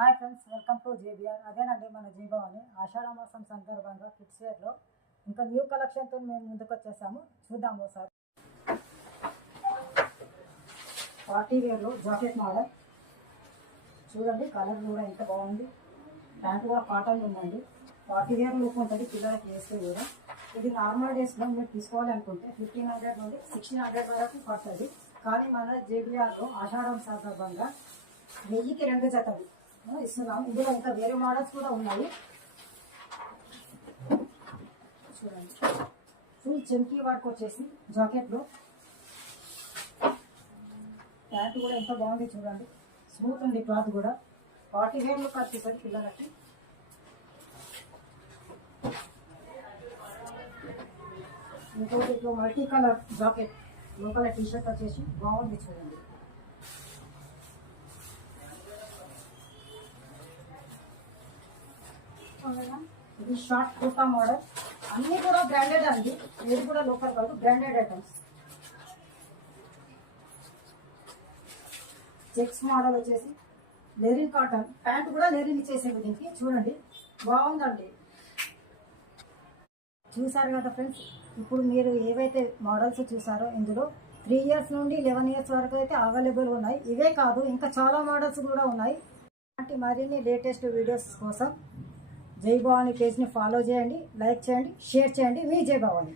Hi friends, welcome to JBR. అదేనండి మన జీభవాని ఆషాఢ మాసం సందర్భంగా కిడ్స్ వేర్లో ఇంకా న్యూ కలెక్షన్తో మేము ముందుకు వచ్చేసాము. చూద్దాము ఒకసారి. పార్టీ వేర్లో జాకెట్ మోడల్ చూడండి, కలర్ కూడా ఎంత బాగుంది. ప్యాంట్ కూడా కాటన్ ఉందండి. పార్టీ వేర్ లుక్ ఉంటుంది పిల్లలకి వేస్తే కూడా. ఇది నార్మల్ డేస్లో మీరు తీసుకోవాలి అనుకుంటే 1500 నుండి 1600 వరకు పడుతుంది. కానీ మన జేబీఆర్లో ఆషాఢం సందర్భంగా 1000కి 2 జతలు ఇస్తున్నాం. ఇందులో ఇంకా వేరే మోడల్స్ కూడా ఉన్నాయి. చూడండి, ఫుల్ చెంకీ వర్క్ వచ్చేసి జాకెట్లో. ప్యాంట్ కూడా ఎంత బాగుంది చూడండి, స్మూత్ ఉంది క్లాత్ కూడా. పార్టీ వేర్ లుక్ వచ్చేసరి పిల్లలకి. ఇంకోటి ఇట్లా మల్టీ కలర్ జాకెట్, లోపల టీషర్ట్ వచ్చేసి బాగుంది చూడండి. ఇది షార్ట్ కుర్తా మోడల్. అన్ని కూడా బ్రాండెడ్ అండి, ఇది కూడా లోకల్ కాదు, బ్రాండెడ్ ఐటమ్స్. చెక్స్ మోడల్ వచ్చేసి లెరిన్ కాటన్. ప్యాంట్ కూడా లెరిన్ ఇచ్చేసేది దీనికి. చూడండి బాగుందండి. చూసారు కదా ఫ్రెండ్స్, ఇప్పుడు మీరు ఏవైతే మోడల్స్ చూసారో ఇందులో 3 ఇయర్స్ నుండి 11 ఇయర్స్ వరకు అయితే అవైలబుల్ ఉన్నాయి. ఇవే కాదు ఇంకా చాలా మోడల్స్ కూడా ఉన్నాయి. అలాంటి మరిన్ని లేటెస్ట్ వీడియోస్ కోసం జై భవాని పేజ్ని ఫాలో చేయండి, లైక్ చేయండి, షేర్ చేయండి. మీ జై భవాని.